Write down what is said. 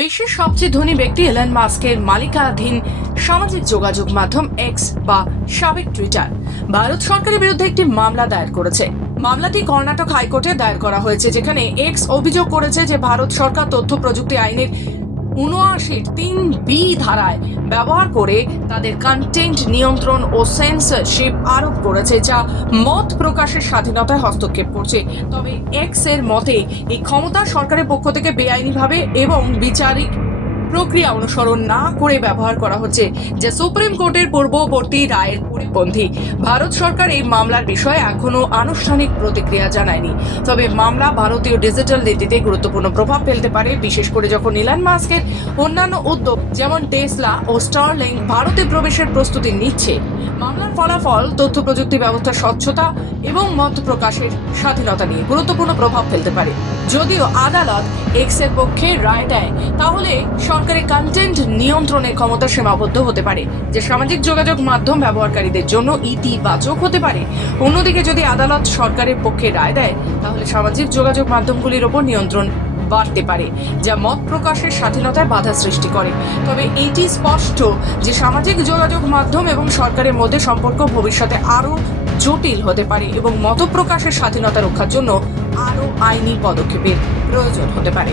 বিশ্বের সবচেয়ে ধনী ব্যক্তি এলন মাস্কের মালিকানাধীন সামাজিক যোগাযোগ মাধ্যম এক্স বা সাবেক টুইটার ভারত সরকারের বিরুদ্ধে একটি মামলা দায়ের করেছে। মামলাটি কর্ণাটক হাইকোর্টে দায়ের করা হয়েছে, যেখানে এক্স অভিযোগ করেছে যে ভারত সরকার তথ্য প্রযুক্তি আইনের ৭৯(৩)(বি) ধারায় ব্যবহার করে তাদের কন্টেন্ট নিয়ন্ত্রণ ও সেন্সরশিপ আরোপ করেছে, যা মত প্রকাশের স্বাধীনতায় হস্তক্ষেপ করছে। তবে এক্স এর মতে এই ক্ষমতা সরকারের পক্ষ থেকে বেআইনিভাবে এবং বিচারিক প্রক্রিয়া অনুসরণ না করে ব্যবহার করা হচ্ছে, যা সুপ্রিম কোর্টের পূর্ববর্তী রায়ের পরিপন্থী। ভারত সরকার এই মামলার বিষয়ে এখনো আনুষ্ঠানিক প্রতিক্রিয়া জানায়নি, তবে মামলা ভারতীয় ডিজিটাল নীতিতে গুরুত্বপূর্ণ প্রভাব ফেলতে পারে, বিশেষ করে যখন ইলন মাস্কের অন্যান্য উদ্যোগ যেমন টেসলা ও স্টারলিংক ভারতে প্রবেশের প্রস্তুতি নিচ্ছে। মামলার ফলাফল তথ্য প্রযুক্তি ব্যবস্থার স্বচ্ছতা এবং মত প্রকাশের স্বাধীনতা নিয়ে গুরুত্বপূর্ণ প্রভাব ফেলতে পারে। যদিও আদালত এক্স এর পক্ষে রায় দেয়, তাহলে সরকারের কন্টেন্ট নিয়ন্ত্রণের ক্ষমতা সীমাবদ্ধ হতে পারে, যে সামাজিক যোগাযোগ মাধ্যম ব্যবহারকারীদের জন্য ইতিবাচক হতে পারে। অন্যদিকে যদি আদালত সরকারের পক্ষে রায় দেয়, তাহলে সামাজিক যোগাযোগ মাধ্যমগুলির ওপর নিয়ন্ত্রণ বাড়তে পারে, যা মত প্রকাশের স্বাধীনতায় বাধা সৃষ্টি করে। তবে এটি স্পষ্ট যে সামাজিক যোগাযোগ মাধ্যম এবং সরকারের মধ্যে সম্পর্ক ভবিষ্যতে আরও জটিল হতে পারে এবং মত প্রকাশের স্বাধীনতা রক্ষার জন্য আরও আইনি পদক্ষেপের প্রয়োজন হতে পারে।